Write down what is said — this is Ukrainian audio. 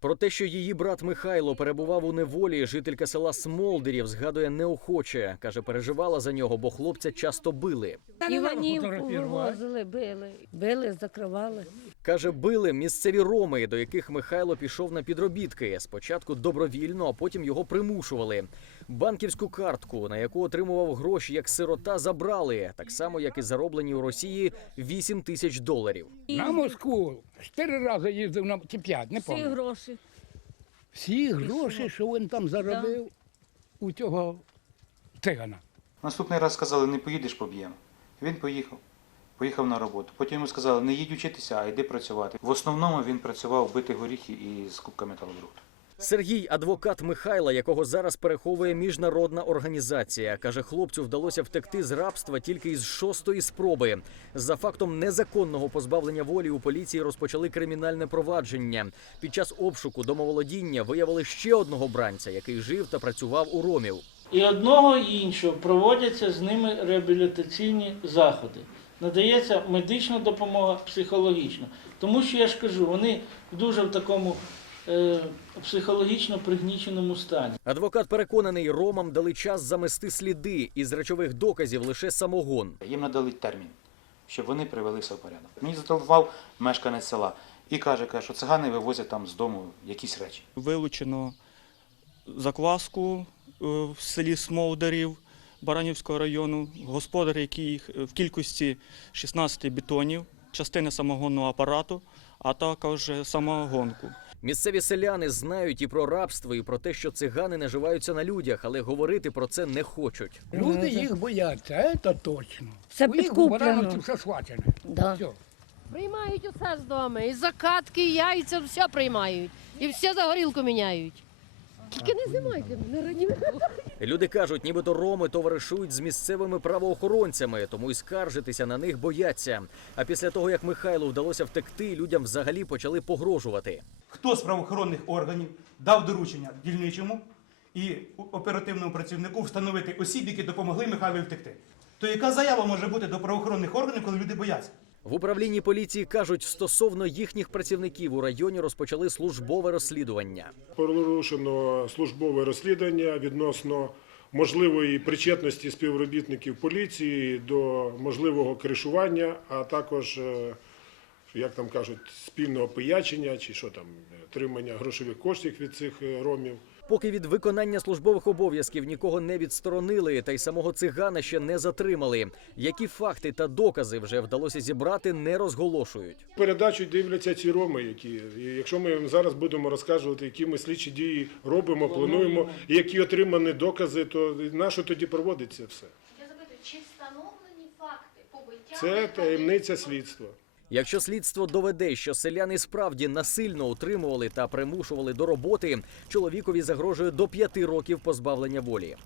Про те, що її брат Михайло перебував у неволі, жителька села Смолдерів згадує неохоче. каже, переживала за нього, бо хлопця часто били. Іванівку вивозили, били, били, закривали. Каже, били місцеві роми, до яких Михайло пішов на підробітки. Спочатку добровільно, а потім його примушували. Банківську картку, на яку отримував гроші як сирота, забрали, так само як і зароблені у Росії 8 тисяч доларів. На Москву чотири рази їздив на чи п'ять, не Всі гроші. Всі гроші, що він там заробив у цього цигана. Наступний раз сказали, не поїдеш, поб'ємо. Він поїхав. Поїхав на роботу. Потім йому сказали, не їдь учитися, а йди працювати. В основному він працював бити горіхи і з кубка металобрухту. Сергій, адвокат Михайла, якого зараз переховує міжнародна організація, каже, хлопцю вдалося втекти з рабства тільки із шостої спроби. За фактом незаконного позбавлення волі у поліції розпочали кримінальне провадження. Під час обшуку домоволодіння виявили ще одного бранця, який жив та працював у ромів. І одного і іншого проводяться з ними реабілітаційні заходи. Надається медична допомога, психологічна. Тому що я ж кажу, вони дуже в такому е, психологічно пригніченому стані. Адвокат переконаний, ромам дали час замести сліди із речових доказів лише самогон. Їм надали термін, щоб вони привелися в порядок. Мені зателефонував мешканець села і каже, каже, що цигани вивозять там з дому якісь речі. Вилучено закваску е, в селі Смолдарів Баранівського району, господар, який в кількості 16 бетонів, частини самогонного апарату, а також самогонку. Місцеві селяни знають і про рабство, і про те, що цигани наживаються на людях, але говорити про це не хочуть. Люди їх бояться, це точно. Це підкуплено. Все схвачене. Да. Все. Приймають усе з дому. І закатки, і яйця, все приймають. І все за горілку міняють. Тільки не знімайте мене раді. Люди кажуть, нібито роми товаришують з місцевими правоохоронцями, тому й скаржитися на них бояться. А після того, як Михайлу вдалося втекти, людям взагалі почали погрожувати. хто з правоохоронних органів дав доручення дільничому і оперативному працівнику встановити осіб, які допомогли Михайлу втекти. То яка заява може бути до правоохоронних органів, коли люди бояться? В управлінні поліції кажуть, стосовно їхніх працівників у районі розпочали службове розслідування. Порушено службове розслідування відносно можливої причетності співробітників поліції до можливого кришування, а також, е, як там кажуть, спільного пиячення чи що там, отримання грошових коштів від цих е, ромів. Поки від виконання службових обов'язків нікого не відсторонили, та й самого цигана ще не затримали. Які факти та докази вже вдалося зібрати, не розголошують. Передачу дивляться ці роми, які і якщо ми їм зараз будемо розказувати, які ми слідчі дії робимо, плануємо, і які отримані докази, то на що тоді проводиться все? Я запитую, чи встановлені факти побиття? Це таємниця слідства. Якщо слідство доведе, що селяни справді насильно утримували та примушували до роботи, чоловікові загрожує до п'яти років позбавлення волі.